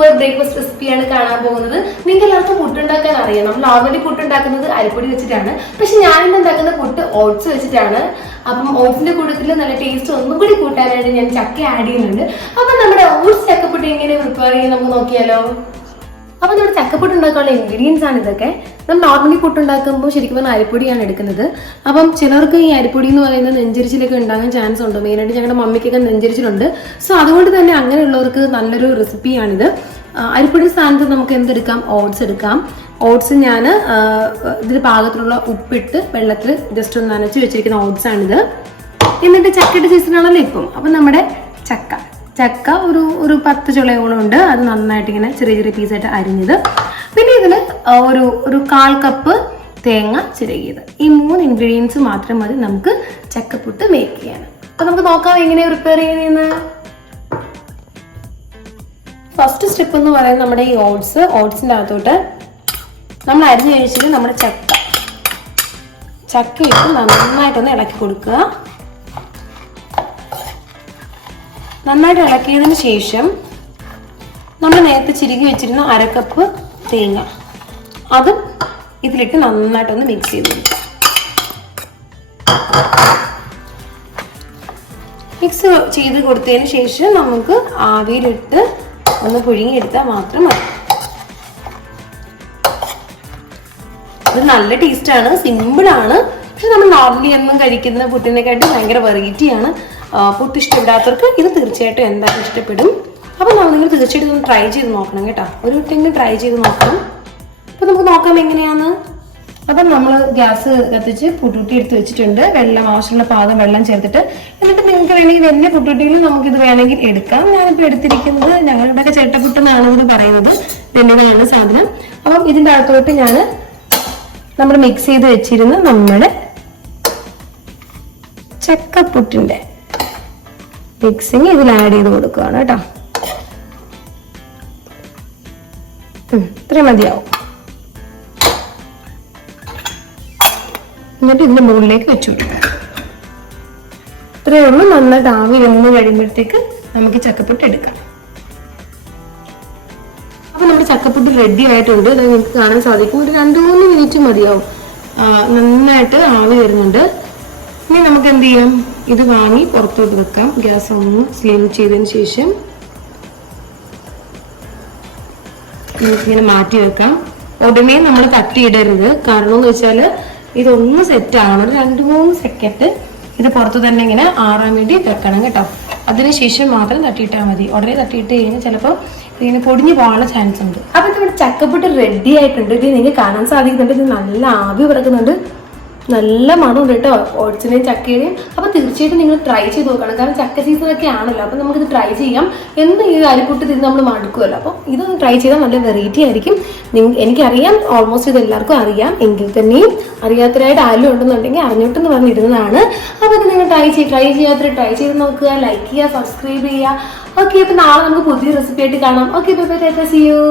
Super breakfast റെസിപ്പിയാണ് കാണാൻ പോകുന്നത്. നിങ്ങൾക്ക് എല്ലാവർക്കും പുട്ടുണ്ടാക്കാൻ അറിയാം. നമ്മൾ ഓൾറെഡി പുട്ടുണ്ടാക്കുന്നത് അരിപ്പൊടി വെച്ചിട്ടാണ്. പക്ഷെ ഞാനിന്ന് ഉണ്ടാക്കുന്ന പുട്ട് ഓട്സ് വെച്ചിട്ടാണ്. അപ്പം ഓട്സിന്റെ കൂട്ടത്തിൽ നല്ല ടേസ്റ്റ് ഒന്നും കൂടി കൂട്ടാനായിട്ട് ഞാൻ ചക്ക ആഡ് ചെയ്യുന്നുണ്ട്. അപ്പൊ നമ്മുടെ ഓട്സ് ചക്കപ്പുട്ട് എങ്ങനെ പ്രിപ്പയർ ചെയ്യാൻ നമുക്ക് നോക്കിയാലോ. അപ്പൊ നമ്മുടെ ചക്കപ്പുട്ട് ഉണ്ടാക്കാനുള്ള ഇൻഗ്രീഡിയൻസ് ആണ് ഇതൊക്കെ. നമ്മൾ നോർമലി പുട്ടുണ്ടാക്കുമ്പോൾ ശരിക്കും പറഞ്ഞാൽ അരിപ്പൊടിയാണ് എടുക്കുന്നത്. അപ്പം ചിലർക്ക് ഈ അരിപ്പൊടി എന്ന് പറയുന്നത് നെഞ്ചരിച്ചിലൊക്കെ ഉണ്ടാകാൻ ചാൻസ് ഉണ്ട്. മെയിനായിട്ട് ഞങ്ങളുടെ മമ്മിക്കൊക്കെ നെഞ്ചരിച്ചിലുണ്ട്. സോ അതുകൊണ്ട് തന്നെ അങ്ങനെയുള്ളവർക്ക് നല്ലൊരു റെസിപ്പിയാണിത്. അരിപ്പൊടി സ്ഥാനത്ത് നമുക്ക് എന്തെടുക്കാം, ഓട്സ് എടുക്കാം. ഓട്സ് ഞാൻ ഇതിന് പാകത്തിലുള്ള ഉപ്പിട്ട് വെള്ളത്തിൽ ജസ്റ്റ് ഒന്ന് നനച്ച് വെച്ചിരിക്കുന്ന ഓട്സ് ആണിത്. എന്നിട്ട് ചക്കയുടെ സീസണാണല്ലോ ഇപ്പം. അപ്പം നമ്മുടെ ചക്ക ഒരു 10 ചുളയോളം ഉണ്ട്. അത് നന്നായിട്ട് ഇങ്ങനെ ചെറിയ ചെറിയ പീസായിട്ട് അരിഞ്ഞത്. പിന്നെ ഇതിൽ ഒരു 1/4 കപ്പ് തേങ്ങ ചിരകിയത്. ഈ 3 ഇൻഗ്രീഡിയൻസ് മാത്രം മതി നമുക്ക് ചക്കപ്പുട്ട് മേക്ക് ചെയ്യാൻ. അപ്പൊ നമുക്ക് നോക്കാം എങ്ങനെ പ്രിപ്പയർ ചെയ്യുന്നതെന്ന്. ഫസ്റ്റ് സ്റ്റെപ്പ് എന്ന് പറയുന്നത് നമ്മുടെ ഈ ഓട്സിൻ്റെ അകത്തോട്ട് നമ്മൾ അരിഞ്ഞു കഴിച്ചിട്ട് നമ്മുടെ ചക്ക ഇട്ട് നന്നായിട്ടൊന്ന് ഇളക്കി കൊടുക്കുക. നന്നായിട്ട് ഇളക്കിയതിന് ശേഷം നമ്മൾ നേരത്തെ ചിരുകി വെച്ചിരുന്ന 1/2 കപ്പ് തേങ്ങ അതും ഇതിലിട്ട് നന്നായിട്ടൊന്ന് മിക്സ് ചെയ്ത് കൊടുക്കുക. മിക്സ് ചെയ്ത് കൊടുത്തതിന് ശേഷം നമുക്ക് ആവിയിലിട്ട് ഒന്ന് പുഴുങ്ങിയെടുത്താൽ മാത്രം മതി. ഇത് നല്ല ടേസ്റ്റാണ്, സിമ്പിളാണ്. പക്ഷെ നമ്മൾ നോർമലി എന്നും കഴിക്കുന്ന പുട്ടിനെക്കാട്ടും ഭയങ്കര വെറൈറ്റിയാണ്. പുട്ട് ഇഷ്ടപ്പെടാത്തവർക്ക് ഇത് തീർച്ചയായിട്ടും എന്തായാലും ഇഷ്ടപ്പെടും. അപ്പം നിങ്ങൾ തീർച്ചയായിട്ടും ഒന്ന് ട്രൈ ചെയ്ത് നോക്കണം കേട്ടോ. ഒരു വട്ടമെങ്കിലും ട്രൈ ചെയ്ത് നോക്കണം. അപ്പം നമുക്ക് നോക്കാം എങ്ങനെയാന്ന്. അപ്പം നമ്മൾ ഗ്യാസ് കത്തിച്ച് പുട്ടുകുട്ടി എടുത്ത് വെച്ചിട്ടുണ്ട്. ആവശ്യമുള്ള പാകം വെള്ളം ചേർത്തിട്ട്. എന്നിട്ട് നിങ്ങൾക്ക് വേണമെങ്കിൽ വലിയ പുട്ടുകുട്ടിയിലും നമുക്കിത് വേണമെങ്കിൽ എടുക്കാം. ഞാനിപ്പോൾ എടുത്തിരിക്കുന്നത് ഞങ്ങളുടെയൊക്കെ ചേട്ടപ്പുട്ടെന്നാണ് ഇത് പറയുന്നത്. വെല്ലുവിളിയാണ് സാധനം. അപ്പം ഇതിൻ്റെ അകത്തോട്ട് ഞാൻ നമ്മൾ മിക്സ് ചെയ്ത് വെച്ചിരുന്ന നമ്മുടെ ചക്കപ്പുട്ടിൻ്റെ മിക്സിങ് ഇതിൽ ആഡ് ചെയ്ത് കൊടുക്കുകയാണ് കേട്ടോ. ഇത്രയും മതിയാവും. എന്നിട്ട് ഇതിന്റെ മുകളിലേക്ക് വെച്ചു കൊടുക്കാം. ഇത്രയേ ഉള്ളൂ. നന്നായിട്ട് ആവി വെന്ന് കഴിയുമ്പോഴത്തേക്ക് നമുക്ക് ചക്കപ്പുട്ട് എടുക്കാം. അപ്പൊ നമ്മുടെ ചക്കപ്പുട്ട് റെഡി ആയിട്ടുണ്ട്. അത് നിങ്ങൾക്ക് കാണാൻ സാധിക്കും. ഒരു 2-3 മിനിറ്റ് മതിയാവും. നന്നായിട്ട് ആവി വരുന്നുണ്ട്. ഇനി നമുക്ക് എന്ത് ചെയ്യാം, ഇത് വാങ്ങി പുറത്തോട്ട് വെക്കാം. ഗ്യാസ് ഒന്ന് സ്ലിം ചെയ്തതിന് ശേഷം നമുക്കിങ്ങനെ മാറ്റി വെക്കാം. ഉടനെ നമ്മൾ തട്ടിയിടരുത്. കാരണം എന്ന് വെച്ചാൽ ഇതൊന്ന് സെറ്റ് ആവണം. ഒരു 2-3 സെക്കൻഡ് ഇത് പുറത്ത് തന്നെ ഇങ്ങനെ ആറാൻ വേണ്ടി വെക്കണം കേട്ടോ. അതിനുശേഷം മാത്രം തട്ടിയിട്ടാൽ മതി. ഉടനെ തട്ടിയിട്ട് കഴിഞ്ഞാൽ ചിലപ്പോൾ ഇതിങ്ങനെ പൊടിഞ്ഞു പോകാനുള്ള ചാൻസ് ഉണ്ട്. അപ്പൊ നമ്മുടെ ചക്കപ്പുട്ട് റെഡി ആയിട്ടുണ്ട്. ഇത് നിങ്ങൾക്ക് കാണാൻ സാധിക്കുന്നുണ്ട്. ഇത് നല്ല ആവി പറക്കുന്നുണ്ട്. നല്ല മണമുണ്ട് കേട്ടോ ഓട്സിനെയും ചക്കയുടെയും. അപ്പൊ തീർച്ചയായിട്ടും നിങ്ങൾ ട്രൈ ചെയ്ത് നോക്കണം. കാരണം ചക്ക സീസണൊക്കെ ആണല്ലോ. അപ്പൊ നമുക്കിത് ട്രൈ ചെയ്യാം. എന്നും ഈ അരിപ്പുട്ട് ഇത് നമ്മൾ മടുക്കുമല്ലോ. അപ്പം ഇതൊന്ന് ട്രൈ ചെയ്താൽ നല്ല വെറൈറ്റി ആയിരിക്കും. എനിക്കറിയാം, ഓൾമോസ്റ്റ് ഇത് എല്ലാവർക്കും അറിയാം. എങ്കിൽ തന്നെയും അറിയാത്തവരായിട്ട് ആരും ഉണ്ടെന്നുണ്ടെങ്കിൽ അറിഞ്ഞിട്ടെന്ന് പറഞ്ഞിരുന്നതാണ്. അപ്പൊ ഇത് നിങ്ങൾ ട്രൈ ചെയ്യാത്തവർ ട്രൈ ചെയ്ത് നോക്കുക, ലൈക്ക് ചെയ്യുക, സബ്സ്ക്രൈബ് ചെയ്യുക. ഓക്കെ, അപ്പൊ നാളെ നമുക്ക് പുതിയ റെസിപ്പി ആയിട്ട് കാണാം. Okay, bye bye, see U.